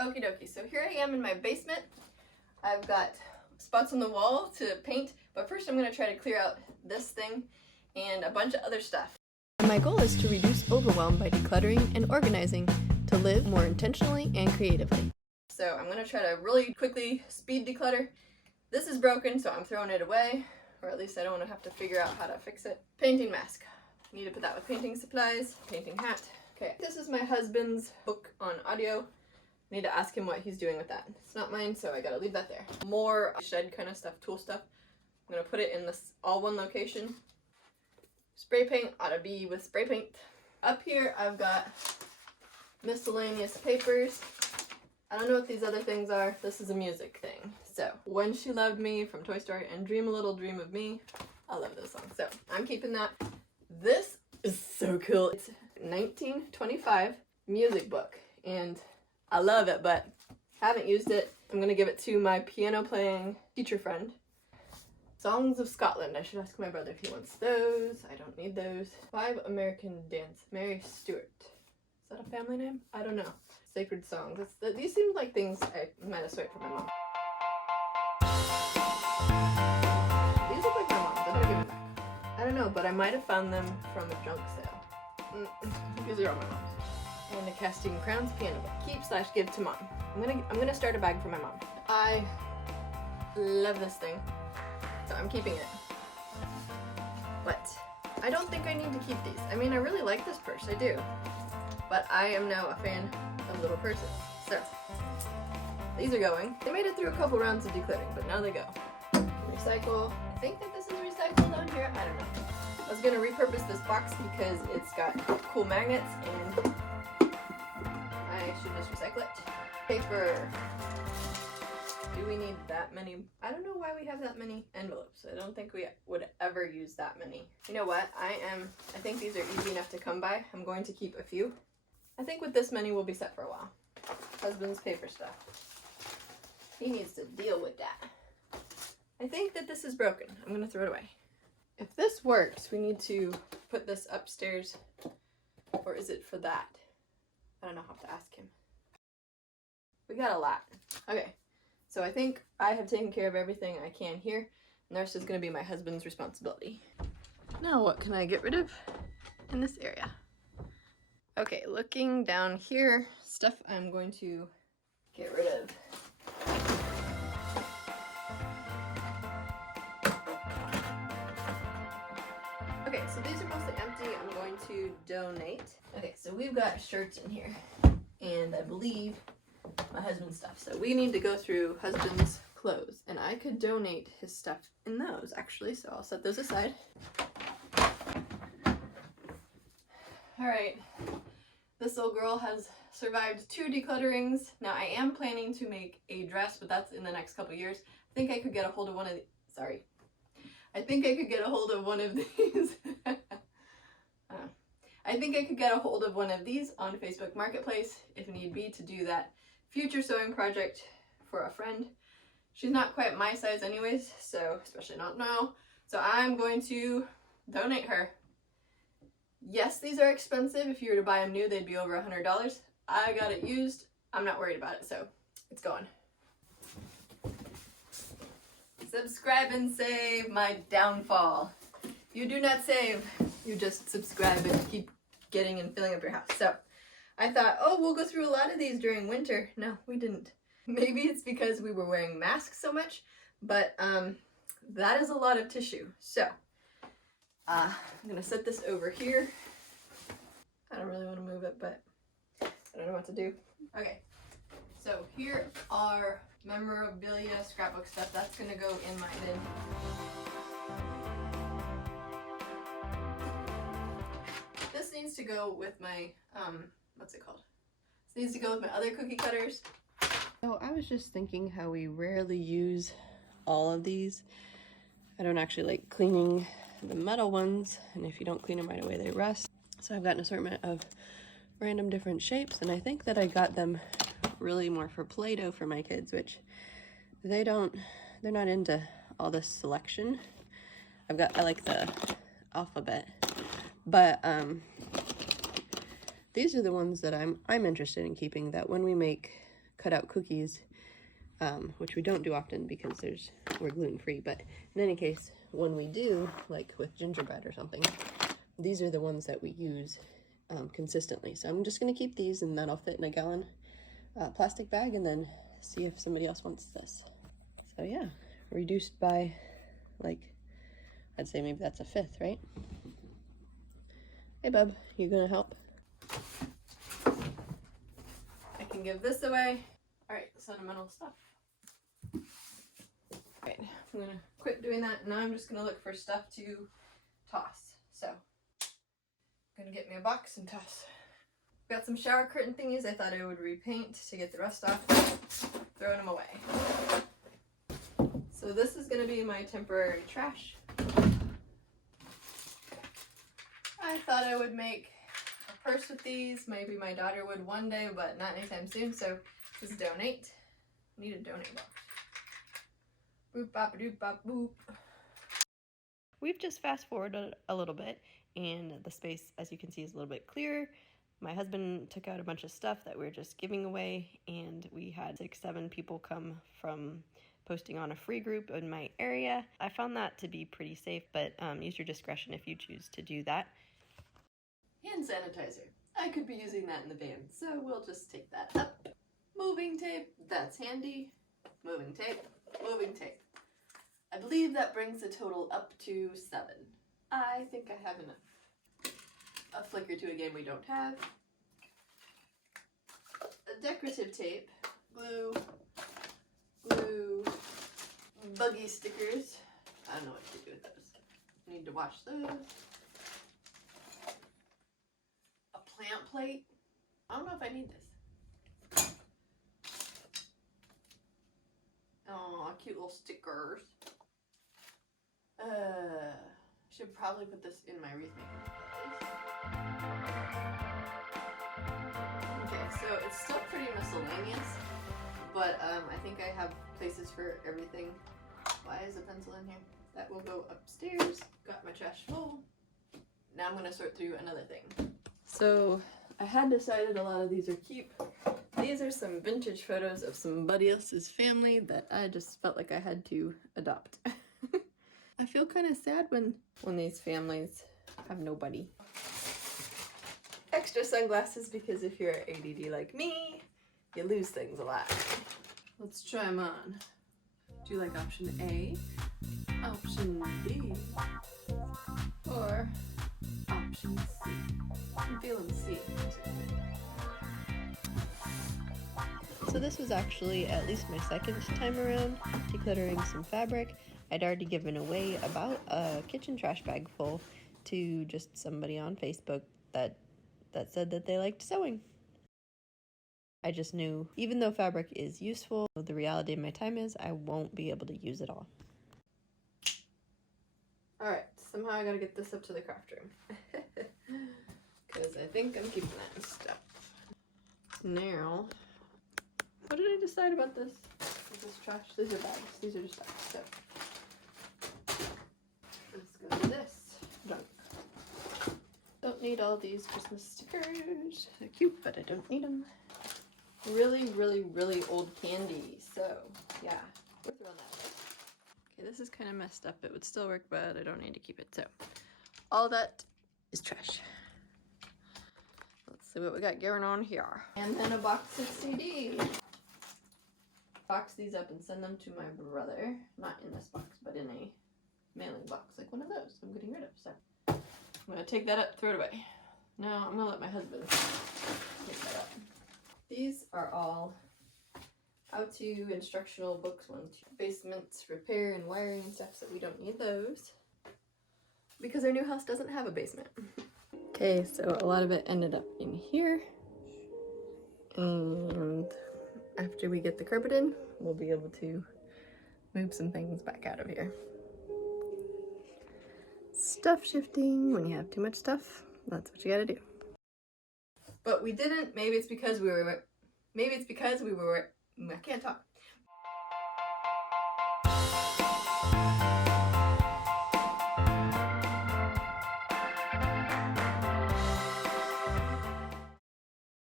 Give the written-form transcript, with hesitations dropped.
Okie dokie, so here I am in my basement. I've got spots on the wall to paint, but first I'm going to try to clear out this thing and a bunch of other stuff. And my goal is to reduce overwhelm by decluttering and organizing to live more intentionally and creatively. So I'm going to try to really quickly speed declutter. This is broken, so I'm throwing it away, or at least I don't want to have to figure out how to fix it. Painting mask. I need to put that with painting supplies. Painting hat. Okay, this is my husband's book on audio. I need to ask him what he's doing with that. It's not mine, so I gotta leave that there. More shed kind of stuff, tool stuff. I'm gonna put it in this all one location. Spray paint ought to be with spray paint. Up here I've got miscellaneous papers. I don't know what these other things are. This is a music thing. So, When She Loved Me from Toy Story and Dream a Little Dream of Me. I love those songs. So, I'm keeping that. This is so cool. It's 1925 music book and I love it, but haven't used it. I'm gonna give it to my piano playing teacher friend. Songs of Scotland. I should ask my brother if he wants those. I don't need those. 5 American Dance. Mary Stuart. Is that a family name? I don't know. Sacred Songs. These seem like things I might have swiped from my mom. These look like my mom's. I better give them back. I don't know, but I might have found them from a junk sale. These are all my mom's. And a Casting Crowns piano book. Keep/give to mom. I'm gonna start a bag for my mom. I love this thing, so I'm keeping it. But I don't think I need to keep these. I mean, I really like this purse, I do. But I am now a fan of little purses. So these are going. They made it through a couple rounds of decluttering, but now they go. Recycle. I think that this is recycled down here. I don't know. I was gonna repurpose this box because it's got cool magnets and I should just recycle it. Paper. Do we need that many? I don't know why we have that many envelopes. I don't think we would ever use that many. You know what? I think these are easy enough to come by. I'm going to keep a few. I think with this many we'll be set for a while. Husband's paper stuff. He needs to deal with that. I think that this is broken. I'm gonna throw it away. If this works, we need to put this upstairs, or is it for that? I don't know, I'll have to ask him. We got a lot. Okay, so I think I have taken care of everything I can here, and the rest is going to be my husband's responsibility. Now what can I get rid of in this area? Okay, looking down here, stuff I'm going to get rid of. Okay, so these are mostly empty. I'm going to donate. Okay, so we've got shirts in here, and I believe my husband's stuff. So we need to go through husband's clothes, and I could donate his stuff in those, actually, so I'll set those aside. Alright, this little girl has survived 2 declutterings. Now, I am planning to make a dress, but that's in the next couple years. I think I could get a hold of one of these. Sorry. I think I could get a hold of one of these. I think I could get a hold of one of these on Facebook Marketplace if need be to do that future sewing project for a friend. She's not quite my size anyways, so especially not now. So I'm going to donate her. Yes, these are expensive. If you were to buy them new, they'd be over $100. I got it used. I'm not worried about it, so it's going. Subscribe and save my downfall. You do not save, you just subscribe and keep getting and filling up your house. So I thought, oh, we'll go through a lot of these during winter. No, we didn't. Maybe it's because we were wearing masks so much, but that is a lot of tissue. So I'm gonna set this over here. I don't really want to move it, but I don't know what to do. Okay, so here are memorabilia, scrapbook stuff. That's gonna go in my bin. This needs to go with my, what's it called? This needs to go with my other cookie cutters. So I was just thinking how we rarely use all of these. I don't actually like cleaning the metal ones, and if you don't clean them right away, they rust. So I've got an assortment of random different shapes, and I think that I got them really more for Play-Doh for my kids, which they're not into all this selection. I like the alphabet, but these are the ones that I'm interested in keeping, that when we make cut out cookies, which we don't do often because we're gluten-free, but in any case, when we do, like with gingerbread or something, these are the ones that we use consistently. So I'm just gonna keep these, and that'll fit in a gallon plastic bag, and then see if somebody else wants this. So yeah, reduced by, like, I'd say maybe that's a fifth, right? Hey bub, you gonna help? I can give this away. All right, sentimental stuff. All right, I'm gonna quit doing that, and now I'm just gonna look for stuff to toss. So, I'm gonna get me a box and toss. Got some shower curtain thingies I thought I would repaint to get the rust off, throwing them away. So this is gonna be my temporary trash. I thought I would make a purse with these. Maybe my daughter would one day, but not anytime soon, so just donate. Need a donate box. Boop bop doop bop boop. We've just fast forwarded a little bit, and the space, as you can see, is a little bit clearer. My husband took out a bunch of stuff that we were just giving away, and we had 6-7 people come from posting on a free group in my area. I found that to be pretty safe, but use your discretion if you choose to do that. Hand sanitizer. I could be using that in the van, so we'll just take that up. Moving tape, that's handy. Moving tape, moving tape. I believe that brings the total up to 7. I think I have enough. A flicker to a game we don't have. A decorative tape, glue, buggy stickers. I don't know what to do with those. Need to wash those. A plant plate. I don't know if I need this. Oh, cute little stickers. Should probably put this in my wreath maker. Okay, so it's still pretty miscellaneous, but I think I have places for everything. Why is a pencil in here? That will go upstairs. Got my trash full. Now I'm gonna sort through another thing. So I had decided a lot of these are keep. These are some vintage photos of somebody else's family that I just felt like I had to adopt. I feel kind of sad when these families have nobody. Extra sunglasses, because if you're ADD like me, you lose things a lot. Let's try them on. Do you like option A, option B, or option C? I'm feeling C. So this was actually at least my second time around decluttering some fabric. I'd already given away about a kitchen trash bag full to just somebody on Facebook that said that they liked sewing. I just knew, even though fabric is useful, the reality of my time is I won't be able to use it all. Alright, somehow I gotta get this up to the craft room. Because I think I'm keeping that stuff. Now, what did I decide about this? Is this trash? These are bags. These are just bags. So, let's go to this junk. Don't need all these Christmas stickers. They're cute, but I don't need them. Really, really, really old candy. So, yeah, we're throwing that away. Okay, this is kind of messed up. It would still work, but I don't need to keep it. So, all that is trash. Let's see what we got going on here. And then a box of CDs. Box these up and send them to my brother. Not in this box, but in a mailing box, like one of those I'm getting rid of. So I'm gonna take that up, throw it away. Now I'm gonna let my husband take that up. These are all how-to instructional books, basements, repair and wiring and stuff, so we don't need those because our new house doesn't have a basement. Okay, so a lot of it ended up in here, and after we get the carpet in, we'll be able to move some things back out of here. Stuff shifting when you have too much stuff, that's what you gotta do. But we didn't, maybe it's because we were, I can't talk.